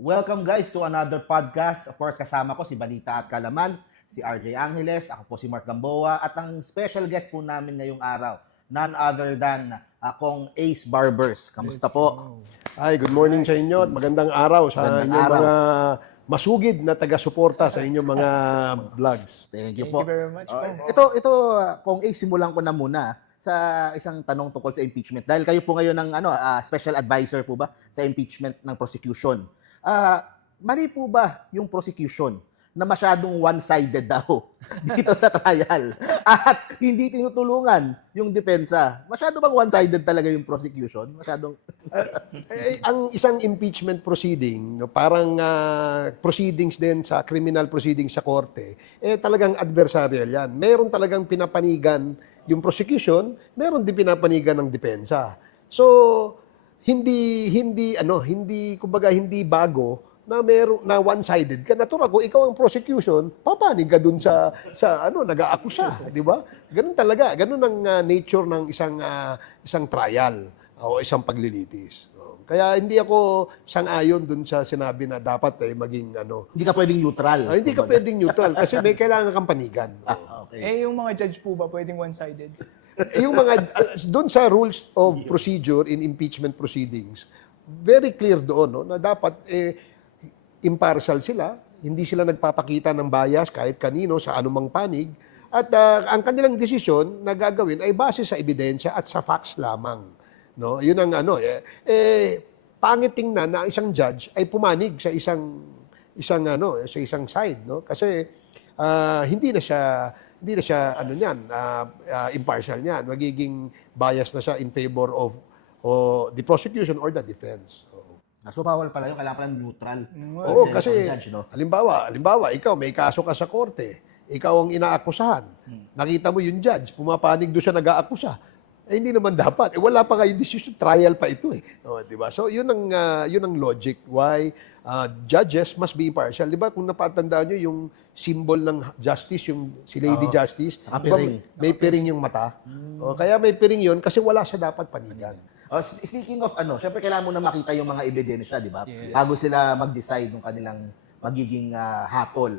Welcome guys to another podcast. Of course, kasama ko si Balita at Kalaman, si RJ Angeles, ako po si Mark Gamboa, at ang special guest po namin ngayong araw, none other than akong Ace Barbers. Kamusta po? Ay, good morning sa inyo at magandang araw sa Magandang inyong araw. mga masugid na taga-suporta sa inyong mga vlogs. Thank you Thank po. you very much po. Ito, kung Ace, simulan ko na muna sa isang tanong tungkol sa impeachment. Dahil kayo po ngayon ng special advisor po ba sa impeachment ng prosecution. Mali po ba yung prosecution na masyadong one-sided daw dito sa trial at hindi tinutulungan yung depensa? Masyado bang one-sided talaga yung prosecution? Masyadong... Ang isang impeachment proceeding, no, parang proceedings din sa criminal proceedings sa korte, talagang adversarial yan. Meron talagang pinapanigan yung prosecution, meron din pinapanigan ng depensa. So, hindi kumbaga hindi bago na meron na one-sided ka. Natural kung ikaw ang prosecution, papanig ka dun sa nag-aakusa, di ba? Ganun talaga, ganun ang nature ng isang trial o isang paglilitis. Kaya hindi ako sang-ayon dun sa sinabi na dapat maging Hindi ka pwedeng neutral. hindi ka pwedeng neutral kasi may kailangan kang panigan. Okay. Yung mga judge po ba pwedeng one-sided? Yung mga doon sa rules of procedure in impeachment proceedings, very clear doon no, na dapat impartial sila, hindi sila nagpapakita ng bias kahit kanino sa anumang panig, at ang kanilang desisyon na gagawin ay base sa ebidensya at sa facts lamang. No, yun ang pangit tingnan na isang judge ay pumanig sa isang side, no? Kasi hindi na siya impartial niyan. Magiging bias na siya in favor of the prosecution or the defense. So, bawal pala yung kailangan pala neutral. Oo, kasi judge, no? halimbawa, ikaw may kaso ka sa korte, ikaw ang inaakusahan. Nakita mo yung judge, pumapanig doon siya nag-aakusa. Hindi naman dapat. Wala pa nga yung decision, trial pa ito eh. Di ba? So, yun ang logic why judges must be impartial. Di ba? Kung napatandaan nyo yung symbol ng justice, yung si Lady Justice, di ba, piring. may piring yung mata. Kaya may piring yun kasi wala siya dapat panigan. Speaking of syempre kailangan mo na makita yung mga ebidensya, di ba? Bago sila mag-decide ng kanilang magiging hatol.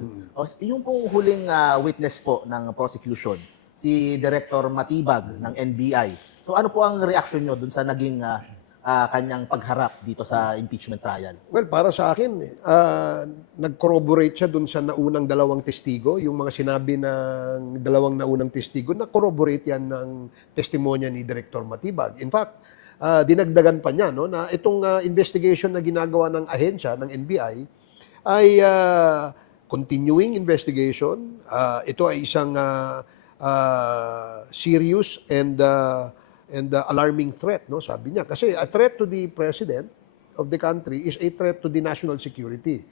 Yung pong huling witness po ng prosecution, si Director Matibag ng NBI. So ano po ang reaction nyo dun sa naging kanyang pagharap dito sa impeachment trial? Well, para sa akin, nag-corroborate siya dun sa naunang dalawang testigo. Yung mga sinabi ng dalawang naunang testigo, na-corroborate yan ng testimonya ni Director Matibag. In fact, dinagdagan pa niya no, na itong investigation na ginagawa ng ahensya, ng NBI, ay continuing investigation. Ito ay isang serious and alarming threat, no, sabi niya. Kasi a threat to the president of the country is a threat to the national security.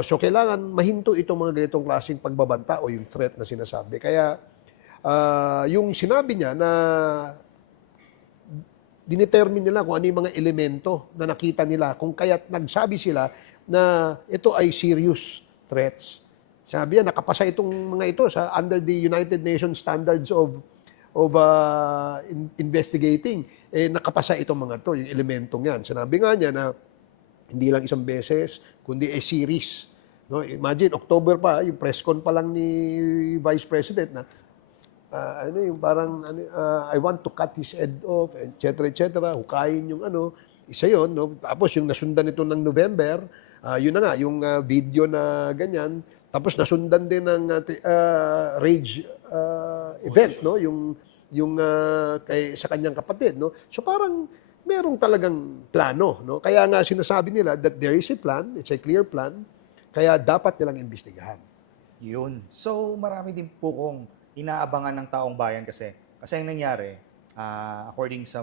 So kailangan mahinto itong mga ganitong klaseng pagbabanta o yung threat na sinasabi. Kaya yung sinabi niya na dinetermine nila kung ano yung mga elemento na nakita nila, kung kaya't nagsabi sila na ito ay serious threats. Sabi niya, nakapasa itong mga ito sa under the United Nations Standards of investigating. Nakapasa itong mga to, yung elementong yan. Sinabi nga niya na hindi lang isang beses, kundi a series. No? Imagine, October pa, yung press con pa lang ni Vice President na yung parang I want to cut his head off, etc. Hukayin yung isa yon, no? Tapos yung nasundan ito ng November, yun na nga, yung video na ganyan. Tapos nasundan din ng rage event, no? Yung sa kanyang kapatid, no? So parang merong talagang plano, no? Kaya nga sinasabi nila that there is a plan, it's a clear plan, kaya dapat nilang imbestigahan. Yun. So, marami din po kong inaabangan ng taong bayan kasi ang nangyari, according sa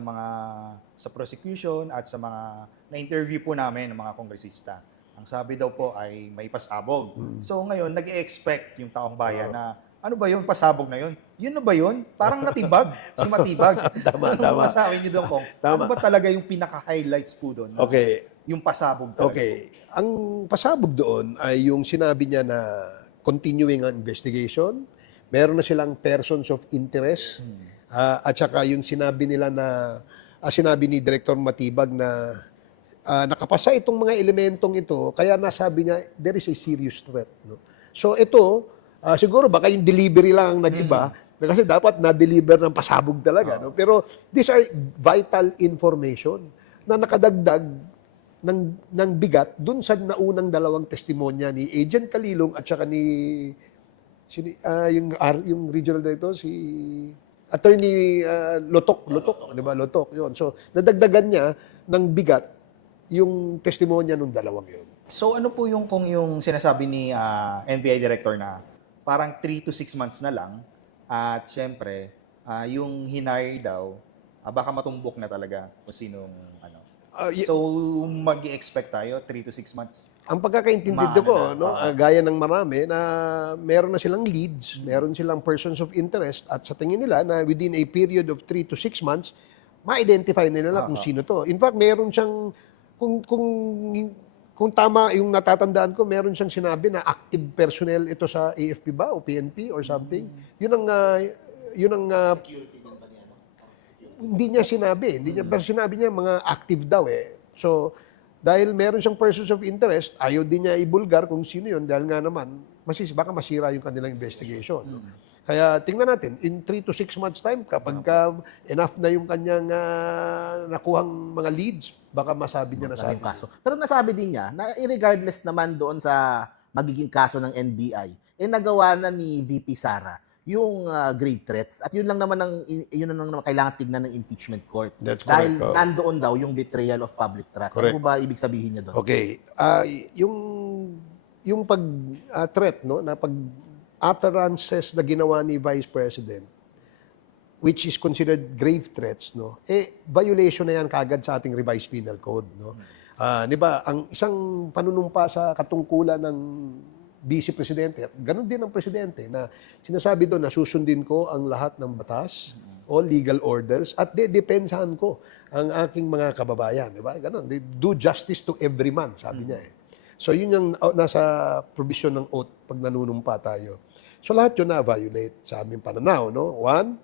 prosecution at sa mga na-interview po namin ng mga kongresista, ang sabi daw po ay may pasabog. So, ngayon, nag-expect yung taong bayan na ano ba yun, pasabog na yun? Yun na ba yun? Parang natibag, si Matibag. Tama. Masabi niyo doon po, ano ba talaga yung pinaka-highlights po doon? Okay. Yung pasabog talaga. Okay. Ang pasabog doon ay yung sinabi niya na continuing ang investigation, meron na silang persons of interest, at saka yung sinabi nila na, sinabi ni Director Matibag na nakapasa itong mga elementong ito, kaya nasabi niya, there is a serious threat. No? So ito, siguro baka yung delivery lang ang nag-iba, kasi dapat na-deliver ng pasabog talaga. No? Pero these are vital information na nakadagdag ng bigat dun sa naunang dalawang testimonya ni Agent Kalilong at saka ni yung regional director, si Attorney Lotok, di ba? Lotok, yun. So, nadagdagan niya ng bigat yung testimonya ng dalawang yun. So ano po yung kung yung sinasabi ni NBI director na parang 3 to 6 months na lang at syempre yung hinire daw baka matumbok na talaga kung sinong ano. So mag-expect tayo 3 to 6 months. Ang pagkakaintindi ko, no, gaya ng marami na meron na silang leads, meron silang persons of interest at sa tingin nila na within a period of 3 to 6 months, ma-identify nila kung sino to. In fact, meron siyang kung tama yung natatandaan ko, meron siyang sinabi na active personnel ito sa AFP ba o PNP or something. Yun ang hindi niya sinabi, pero sinabi niya mga active daw eh. So, dahil meron siyang persons of interest, ayaw din niya ibulgar kung sino yun dahil nga naman, baka masira yung kanilang investigation. No? Kaya tingnan natin, in 3 to 6 months time, kapag enough na yung kanyang nakuhang mga leads, baka masabi niya na sa yung kaso. Pero nasabi din niya na regardless naman doon sa magiging kaso ng NBI, nagawa na ni VP Sara yung grave threats at yun lang naman kailangan tignan ng impeachment court. That's dahil correct. nandoon daw yung betrayal of public trust. Correct. Ano ba ibig sabihin niya doon? Okay. Yung pag-threat, no, na pag-utterances na ginawa ni Vice President, which is considered grave threats, no, violation na yan kagad sa ating revised penal code. No? Di ba, ang isang panunumpa sa katungkulan ng Vice Presidente, at ganun din ang Presidente, na sinasabi doon na susundin ko ang lahat ng batas o legal orders at depensahan ko ang aking mga kababayan. Di ba? Ganun. They do justice to every man, sabi niya eh. So yun yung nasa provision ng oath pag nanunumpa tayo. So lahat yun na-violate sa aming pananaw. No? One,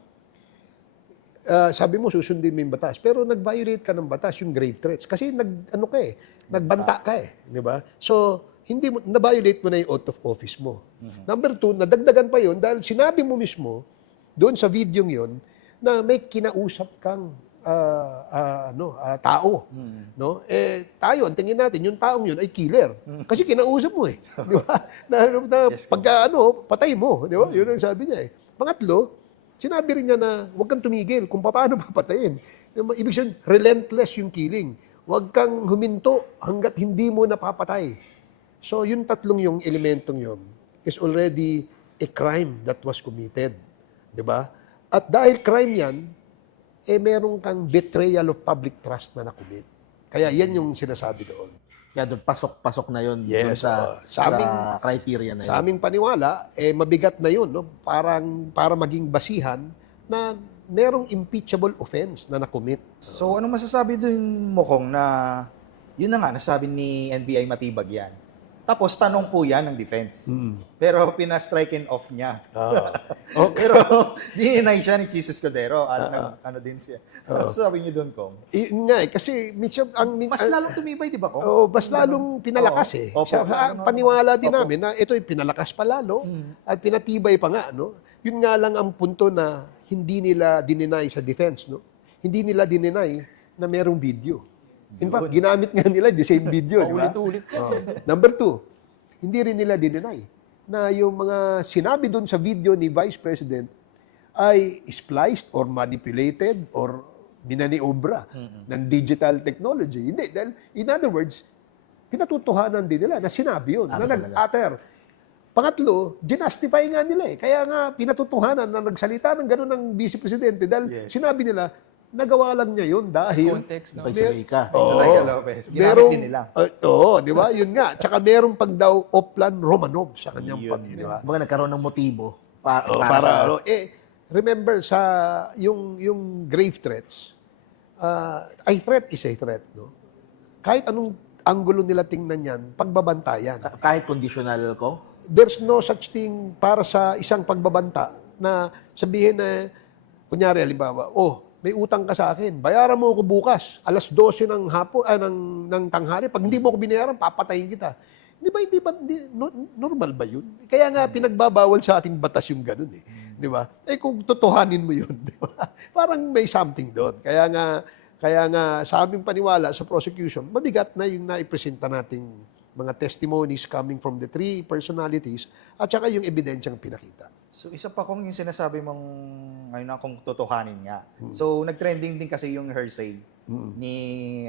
sabi mo susundin mo yung batas, pero nag-violate ka ng batas, yung grave threats. Kasi nagbanta ka eh. Di ba? So, hindi mo, na-violate mo na yung oath of office mo. Number two, nadagdagan pa yun dahil sinabi mo mismo, doon sa video yun, na may kinausap kang tao. No? Tayo, ang tingin natin, yung taong yun ay killer. Kasi kinausap mo eh. Di ba? Pagka patay mo. Di ba? Yun ang sabi niya eh. Pangatlo, sinabi rin niya na huwag kang tumigil kung paano papatayin. Ibig sabihin, relentless yung killing. Huwag kang huminto hanggat hindi mo napapatay. So, yung tatlong yung elementong yun is already a crime that was committed. Di ba? At dahil crime yan, meron kang betrayal of public trust na nakumit. Kaya yan yung sinasabi doon. Kaya doon, pasok na yun doon Yes, sa criteria na yun. Sa aming paniwala, mabigat na yun, no? Para maging basihan na merong impeachable offense na nakumit. So ano masasabi din mo kung na yun na nga nasabi ni NBI matibag yan. Tapos tanong po yan ng defense. Pero pina-strike off niya. Okay. Pero dininay siya ni Jesus Cordero. Ano din siya. Ano sabi niyo doon, Kong? Yun nga kasi Mas lalong tumibay, di ba, Kong? mas lalong pinalakas eh. Opo. Paniwala din namin na ito'y pinalakas pa lalo at pinatibay pa nga. No? Yun nga lang ang punto na hindi nila dininay sa defense. No? Hindi nila dininay na merong video. In fact, ginamit nga nila the same video. Di ba? Ulit-ulit. Number two, hindi rin nila dininay na yung mga sinabi doon sa video ni Vice President ay spliced or manipulated or minaniobra ng digital technology. Hindi. Dahil, in other words, pinatutuhanan din nila na sinabi yun, na nag-utter. Pangatlo, ginastify nga nila eh. Kaya nga, pinatutuhanan na nagsalita ng gano'n ng Vice Presidente dahil sinabi nila, nagawa lang niya yun dahil Context, no? Kay Zuleika. Zuleika Lopez. Ginamit din nila. di ba? Yun nga. Tsaka meron pang daw Oplan Romanov sa kanyang pamilya. Di ba? Mga nagkaroon ng motibo Remember sa yung grave threats, a threat is a threat, no? Kahit anong anggulo nila tingnan yan, pagbabantayan. kahit conditional ko. There's no such thing para sa isang pagbabanta na sabihin na, kunyari, halimbawa, may utang ka sa akin. Bayaran mo ako bukas, alas 12 ng hapon, ng tanghali. Pag hindi mo ako binayaran, papatayin kita. Normal ba yun? Kaya nga pinagbabawal sa ating batas yung ganun eh. Di ba? Eh kung totohanin mo yun, di ba? Parang may something doon. Kaya nga sa aming paniwala sa prosecution, mabigat na yung naipresenta nating mga testimonies coming from the three personalities at saka yung ebidensyang pinakita. So isa pa kung yung sinasabi mong ayun na kung totohanin nga. So nag-trending din kasi yung hearsay ni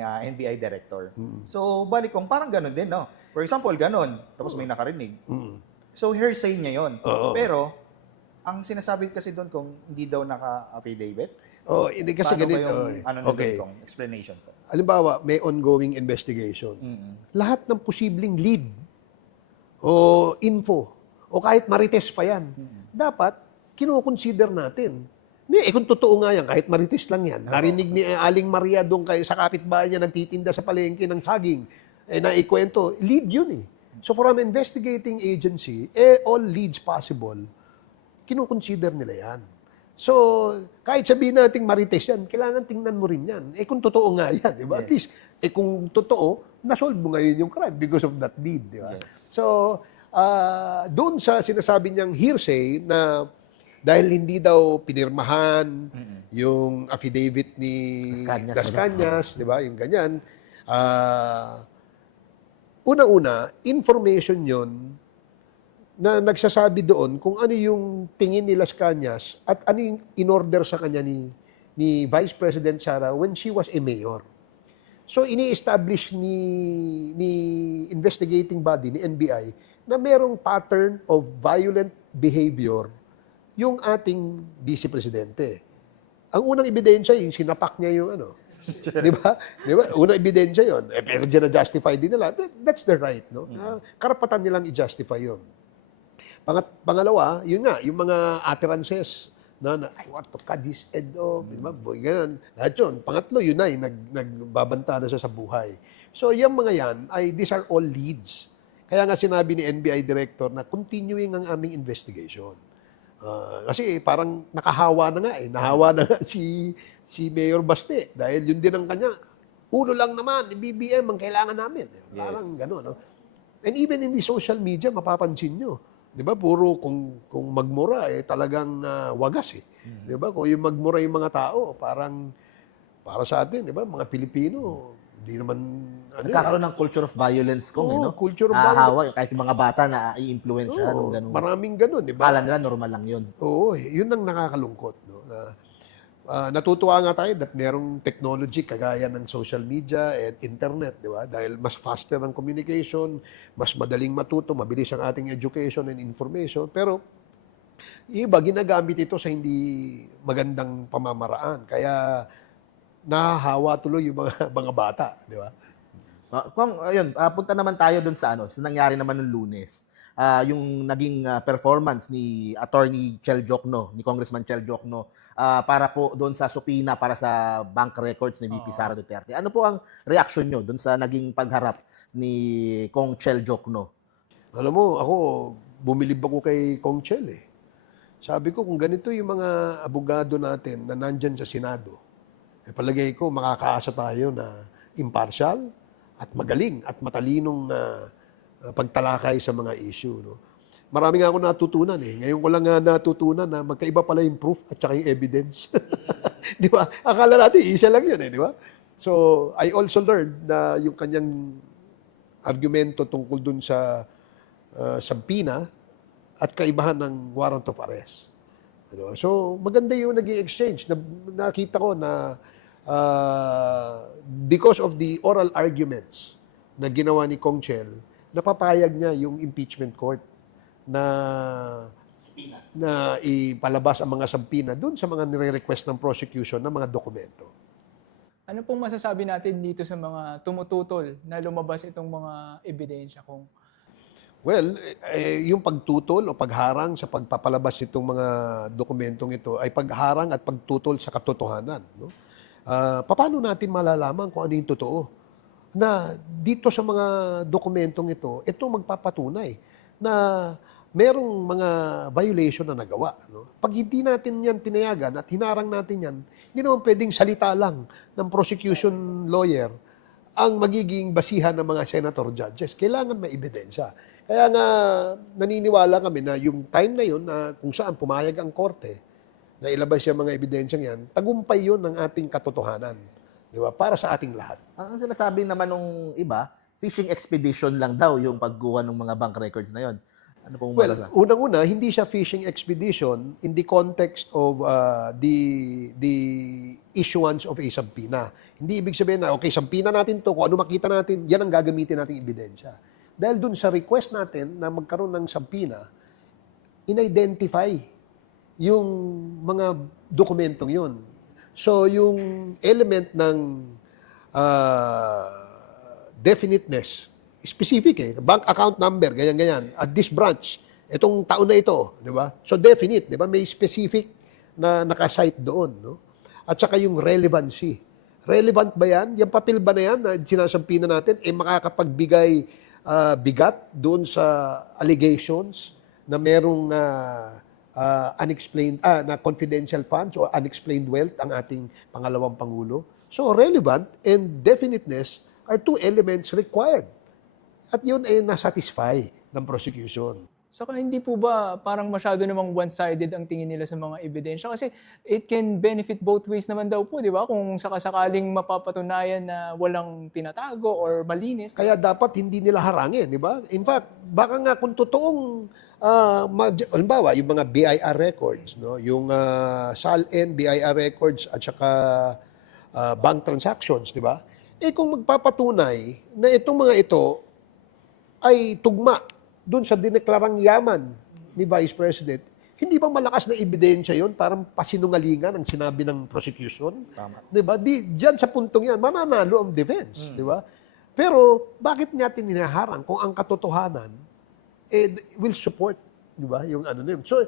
NBI director. So balik kung parang ganun din, no? For example, ganun, tapos may nakarinig. So hearsay niya yon. Oo. Pero ang sinasabi kasi doon kung hindi daw naka-affidavit, Oh, hindi kasi paano ba ganito. yung ano Okay. kong explanation ko? Halimbawa, may ongoing investigation. Lahat ng posibleng lead o info o kahit marites pa yan, dapat kinukonsider natin. Kung totoo nga yan, kahit marites lang yan, narinig ni Aling Maria doon sa kapitbahay niya nagtitinda sa palengke ng saging, naikwento, lead yun eh. So for an investigating agency, all leads possible, kinukonsider nila yan. So, kahit sabihin natin marites yan, kailangan tingnan mo rin yan. Kung totoo nga yan, di ba? At least, kung totoo, nasolve mo ngayon yung crime because of that deed, di ba? Yes. So, doon sa sinasabi niyang hearsay na dahil hindi daw pinirmahan yung affidavit ni Das Cañas, di ba? Yung ganyan. Una-una, information yon na nagsasabi doon kung ano yung tingin ni Las Cañas at ano yung in-order sa kanya ni Vice President Sara when she was a mayor. So, ini-establish ni investigating body, ni NBI, na merong pattern of violent behavior yung ating Vice Presidente. Ang unang ebidensya, yung sinapak niya yung ano. Di ba? Di ba? Unang ebidensya yun. Pero dyan na-justify din nila. That's their right, no? Karapatan nilang i-justify yun. Pangalawa, yun nga, yung mga utterances na I want to cut his head off, di ba? Boy, ganun. Lahat yun. Pangatlo, yun na, nagbabanta na siya sa buhay. So, yung mga yan, these are all leads. Kaya nga sinabi ni NBI Director na continuing ang aming investigation. Kasi parang nakahawa na nga eh. Nahawa na nga si Mayor Baste. Dahil yun din ang kanya, ulo lang naman, BBM ang kailangan namin. Parang gano'n, no? And even in the social media, mapapansin nyo. Di ba? Puro kung magmura, talagang wagas eh. Di ba? Kung yung magmura yung mga tao, parang para sa atin, di ba? Mga Pilipino, hindi naman... Nagkakaroon ng culture of violence kung, Oo, no? culture of Nahahawa, kahit yung mga bata na i-influensya, Oo, ganun. maraming ganun, di ba? Kala nila normal lang yun. Oo, yun ang nakakalungkot. No? Natutuwa nga tayo that merong technology kagaya ng social media and internet, di ba? Dahil mas faster ang communication, mas madaling matuto, mabilis ang ating education and information. Pero iba, ginagamit ito sa hindi magandang pamamaraan. Kaya nahahawa tuloy yung mga bata, di ba? Kung ayun, punta naman tayo doon sa sa nangyari naman nung Lunes. Yung naging performance ni Attorney Chel Jokno, ni Congressman Chel Jokno, para po doon sa supina para sa bank records ni VP Sara Duterte. Ano po ang reaction nyo doon sa naging pagharap ni Kong Chel Jokno? Alam mo, ako, bumilib ako kay Kong Chel eh. Sabi ko, kung ganito yung mga abogado natin na nandyan sa Senado, palagay ko, makakaasa tayo na impartial at magaling at matalinong pagtalakay sa mga issue. No? Marami nga ako natutunan eh. Ngayon ko lang nga natutunan na magkaiba pala yung proof at saka yung evidence. Di ba? Akala natin, isa lang yun eh. Di ba? So, I also learned na yung kanyang argumento tungkol dun sa sabpina at kaibahan ng warrant of arrest. Ano? So, maganda yung naging exchange. Nakita ko na because of the oral arguments na ginawa ni Kong Chel, napapayag niya yung impeachment court na ipalabas ang mga sabpina doon sa mga nire-request ng prosecution ng mga dokumento. Ano pong masasabi natin dito sa mga tumututol na lumabas itong mga ebidensya kung Well, yung pagtutol o pagharang sa pagpapalabas itong mga dokumentong ito ay pagharang at pagtutol sa katotohanan. No? Paano natin malalaman kung ano yung totoo? Na dito sa mga dokumentong ito magpapatunay na merong mga violation na nagawa. No? Pag hindi natin yan pinayagan at hinarang natin yan, hindi naman pwedeng salita lang ng prosecution lawyer ang magiging basihan ng mga senator judges. Kailangan may ebidensya. Kaya nga naniniwala kami na yung time na yun na kung saan pumayag ang korte na ilabas yung mga ebidensyang yan, tagumpay yun ng ating katotohanan. Di ba? Para sa ating lahat. Ang sinasabi naman nung iba, fishing expedition lang daw yung pagkuha ng mga bank records na yon. Ano pong Well, masasabi? unang-una, hindi siya fishing expedition in the context of the issuance of a subpoena. Hindi ibig sabihin na, okay, subpoena natin to, kung ano makita natin, yan ang gagamitin nating ebidensya. Dahil dun sa request natin na magkaroon ng subpoena, in-identify yung mga dokumentong yun. So, yung element ng definiteness, specific bank account number, ganyan-ganyan, at this branch, itong taon na ito, di ba? So, definite, di ba? May specific na nakasite doon, no? At saka yung relevancy. Relevant ba yan? Yung papel ba na yan na sinasampina natin, makakapagbigay bigat doon sa allegations na merong unexplained, na confidential funds o unexplained wealth ang ating pangalawang Pangulo. So, relevant and definiteness are two elements required. At yun ay nasatisfy ng prosecution. Saka hindi po ba parang masyado namang one-sided ang tingin nila sa mga ebidensya? Kasi it can benefit both ways naman daw po, di ba? Kung sakasakaling mapapatunayan na walang tinatago or malinis. Kaya dapat hindi nila harangin, di ba? In fact, baka nga kung totoong, halimbawa, yung mga BIR records, no? Yung SALN, BIR records, at saka bank transactions, di ba? Eh kung magpapatunay na itong mga ito ay tugma doon sa dineklarang yaman ni Vice President, hindi ba malakas na ebidensya yon? Parang pasinungalingan ang sinabi ng prosecution? Tama. Di ba? Diyan sa puntong yan, mananalo ang defense. Di ba? Pero, bakit natin hinaharang kung ang katotohanan will support, di ba, yung ano na yun. So,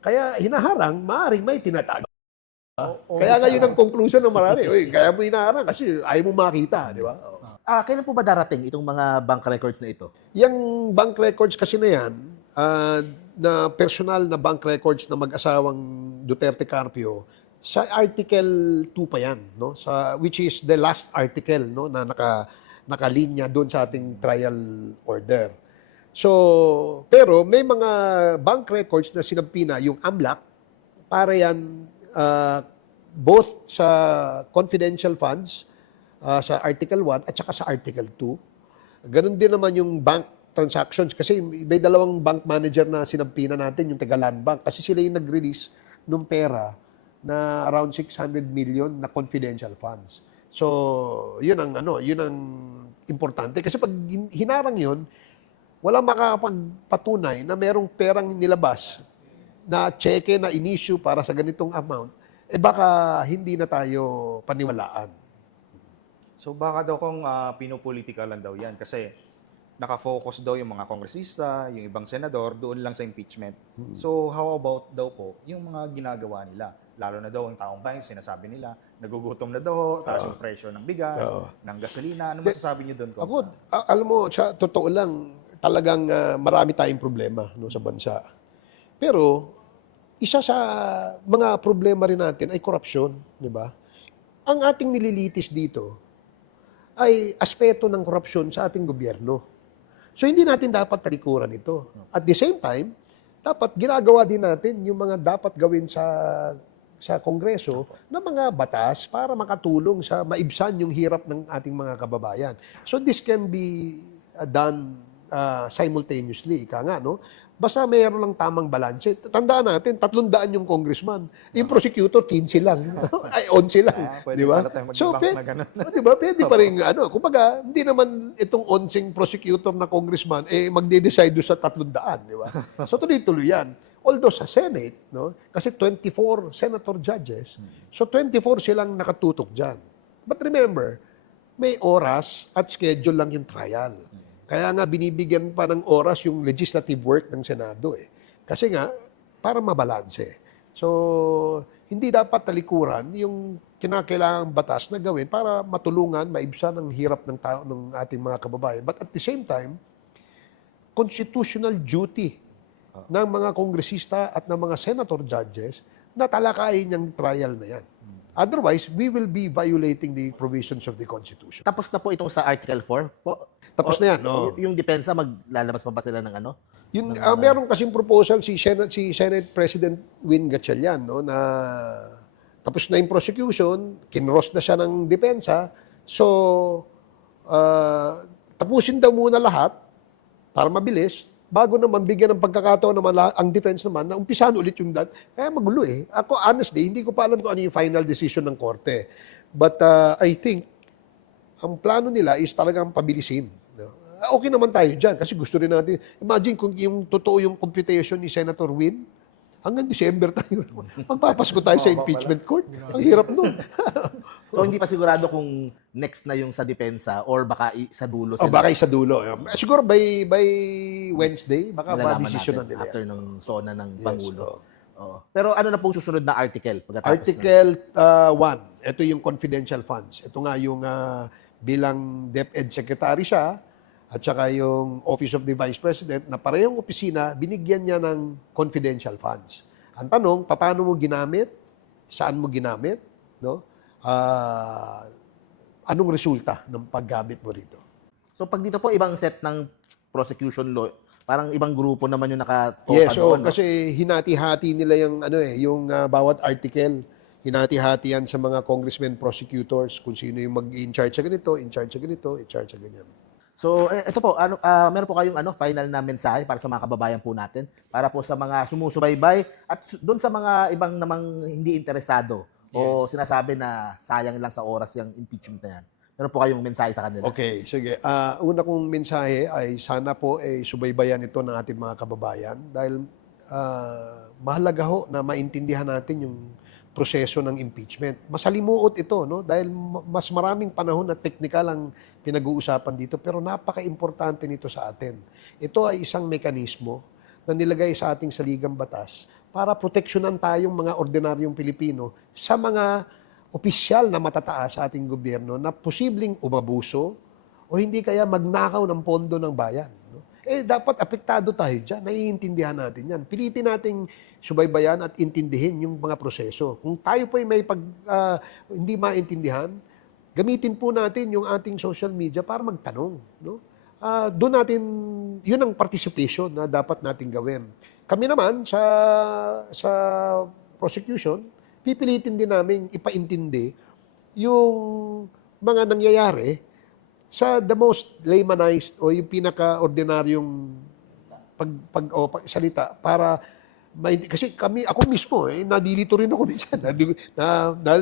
kaya hinaharang, maaaring may tinatago. Kaya nga yun ang conclusion ng marami. Uy, kaya mo hinaharang kasi ayaw mo makita, di ba? Kailan po ba darating itong mga bank records na ito? Yung bank records kasi na yan, na personal na bank records na mag-asawang Duterte Carpio, sa Article 2 pa yan, no? Which is the last article, no, na nakalinya doon sa ating trial order. So, pero may mga bank records na sinampina yung AMLAC para yan both sa confidential funds, sa Article 1 at saka sa Article 2. Ganon din naman yung bank transactions kasi may dalawang bank manager na sinampina natin, yung taga Land Bank, kasi sila yung nag-release ng pera na around 600 million na confidential funds. So, yun ang importante kasi pag hinarang yun, walang makakapagpatunay na merong perang nilabas na cheque na in-issue para sa ganitong amount, baka hindi na tayo paniwalaan. So baka daw kung pinupolitika lang daw yan kasi nakafocus daw yung mga kongresista, yung ibang senador doon lang sa impeachment. So how about daw po yung mga ginagawa nila? Lalo na daw ang taong bayan, sinasabi nila, nagugutom na daw, taas yung presyo ng bigas, ng gasolina. Ano masasabi niyo doon? Ako, alam mo, sa totoo lang, talagang marami tayong problema, no, sa bansa. Pero, isa sa mga problema rin natin ay korupsyon, di ba? Ang ating nililitis dito ay aspeto ng korupsyon sa ating gobyerno. So, hindi natin dapat talikuran ito. At the same time, dapat ginagawa din natin yung mga dapat gawin sa Kongreso na mga batas para makatulong sa maibsan yung hirap ng ating mga kababayan. So, this can be done simultaneously, ika nga, no? Basta mayroon lang tamang balanse. Tandaan natin, 300 yung congressman. Yung prosecutor, 15 lang. Ay, 11 lang. Pwede Di ba? pala tayo mag-bank na ganun. Di ba? Pwede pa rin, kumbaga, hindi naman itong 11 prosecutor na congressman, magde-decide doon sa 300, di ba? So, tuloy-tuloy yan. Although sa Senate, no, kasi 24 senator judges, so 24 silang nakatutok dyan. But remember, may oras at schedule lang yung trial. Kaya nga binibigyan pa ng oras yung legislative work ng Senado Kasi nga, para mabalanse. So, hindi dapat talikuran yung kinakailangang batas na gawin para matulungan, maibsan ang hirap ng ating mga kababayan. But at the same time, constitutional duty ng mga kongresista at ng mga senator judges na talakayin yung trial na yan. Otherwise, we will be violating the provisions of the Constitution. Tapos na po itong sa Article 4 po. Tapos na yan, no? Yung depensa, maglalabas pa ba sila ng ano? Meron kasing proposal si Senate President Win Gatchalian, no, na tapos na yung prosecution, kinross na siya ng depensa, so tapusin daw muna lahat para mabilis, bago naman bigyan ng pagkakataon naman ang defense naman na umpisahan ulit yung kaya magulo eh. Ako honestly, hindi ko pa alam kung ano yung final decision ng korte. But I think, ang plano nila is talagang pabilisin. No? Okay naman tayo dyan kasi gusto rin natin. Imagine kung yung totoo yung computation ni Senator Win, hanggang December tayo. Magpapasko tayo sa impeachment court. Ang hirap nun. So hindi pa sigurado kung next na yung sa depensa or baka sa dulo O baka sa dulo. Siguro by Wednesday, baka malalaman ma-decision na natin nila. after ng SONA ng Yes, Pangulo. Oo. Pero ano na pong susunod na article? Pagkatapos Article 1, ito yung confidential funds. Ito nga yung bilang DepEd Secretary siya at saka yung Office of the Vice President na parehong opisina, binigyan niya ng confidential funds. Ang tanong, paano mo ginamit? Saan mo ginamit? No? Anong resulta ng paggamit mo rito? So pag dito po ibang set ng prosecution law, parang ibang grupo naman yung nakatoka Yes, so doon. No? kasi hinati-hati nila yung yung bawat article. Hinati-hati yan sa mga congressmen prosecutors kung sino yung mag-in-charge sa ganito, in-charge sa ganito, in-charge sa ganyan. So ito po, meron po kayong final na mensahe para sa mga kababayan po natin, para po sa mga sumusubaybay at doon sa mga ibang namang hindi interesado o sinasabi na sayang lang sa oras yung impeachment na yan. Meron po kayong mensahe sa kanila. Okay, sige. Una kong mensahe ay sana po subaybayan ito ng ating mga kababayan dahil mahalaga ho na maintindihan natin yung proseso ng impeachment. Masalimuot ito, no? Dahil mas maraming panahon na technical ang pinag-uusapan dito, pero napaka-importante nito sa atin. Ito ay isang mekanismo na nilagay sa ating saligang batas para proteksyonan tayong mga ordinaryong Pilipino sa mga opisyal na matataas sa ating gobyerno na posibleng umabuso o hindi kaya magnakaw ng pondo ng bayan. No? Dapat apektado tayo dyan. Naiintindihan natin yan. Pilitin nating subaybayan at intindihin yung mga proseso. Kung tayo po ay may hindi maintindihan, gamitin po natin yung ating social media para magtanong. No? Doon natin, yun ang participation na dapat natin gawin. Kami naman sa prosecution, pipilitin din namin ipaintindi yung mga nangyayari sa the most laymanized o yung pinaka-ordinaryong salita para kasi ako mismo nadilito rin ako minsan.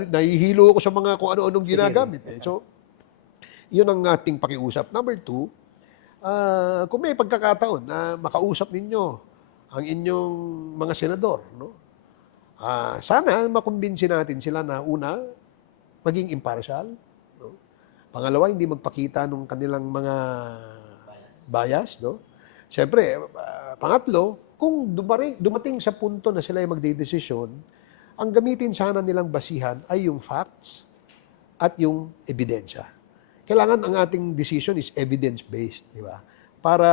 Nahihilo ako sa mga kung ano-anong ginagamit. So, yun ang ating pakiusap. Number 2, kung may pagkakataon na makausap ninyo ang inyong mga senador, no? Sana makumbinsi natin sila na una, maging impartial. No? Pangalawa, hindi magpakita ng kanilang mga bias. No? Siyempre, pangatlo, kung dumating sa punto na sila ay magdedesisyon, ang gamitin sana nilang basihan ay yung facts at yung ebidensya. Kailangan ang ating decision is evidence-based, di ba? Para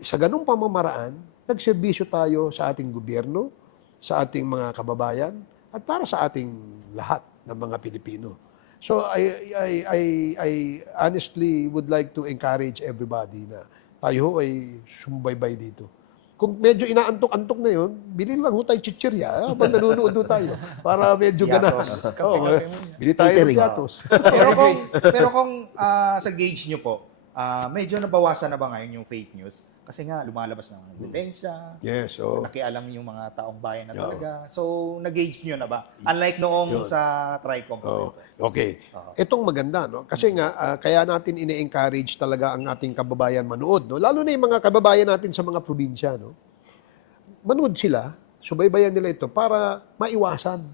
sa ganung pamamaraan, nagserbisyo tayo sa ating gobyerno, sa ating mga kababayan, at para sa ating lahat ng mga Pilipino. So I honestly would like to encourage everybody na tayo ay sumbaybay dito. Kung medyo inaantok-antok na yun, bilhin lang ho tayo chichirya habang nanonood ho tayo para medyo ganahan. Bili tayo ng piatos. Pero kung sa gauge nyo po, medyo nabawasan na ba ngayon yung fake news? Kasi nga, lumalabas na ng ebidensya. Yes, so Nakialam yung mga taong bayan na talaga. So, nag-gauge nyo na ba? Unlike noong sa TRICOM. okay. Itong maganda, no? Kasi nga, kaya natin ine-encourage talaga ang ating kababayan manood, no? Lalo na yung mga kababayan natin sa mga probinsya, no? Manood sila, subaybayan nila ito para maiwasan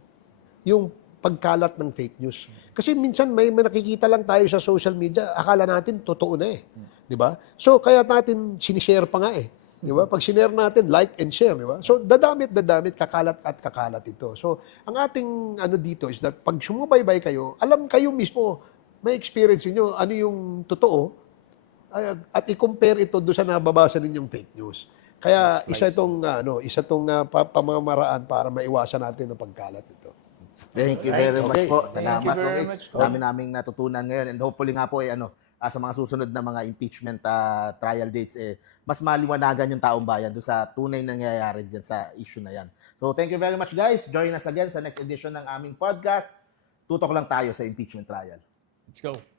yung pagkalat ng fake news. Kasi minsan may nakikita lang tayo sa social media, akala natin totoo na eh. Di ba? So, kaya natin sinishare pa nga eh. Di ba? Pag sinare natin, like and share. Di ba? So, dadamit, kakalat at kakalat ito. So, ang ating dito is that pag sumubaybay kayo, alam kayo mismo, may experience niyo ano yung totoo, at i-compare ito doon sa nababasa ninyong fake news. Kaya isa itong pamamaraan para maiwasan natin ang pagkalat nito. Thank you very much Okay. po. Thank Salamat. you very Okay. much po. Dami naming natutunan ngayon and hopefully nga po sa mga susunod na mga impeachment trial dates mas maliwanagan yung taong bayan doon sa tunay na nangyayari diyan sa issue na yan. So thank you very much guys. Join us again sa next edition ng aming podcast. Tutok lang tayo sa impeachment trial. Let's go.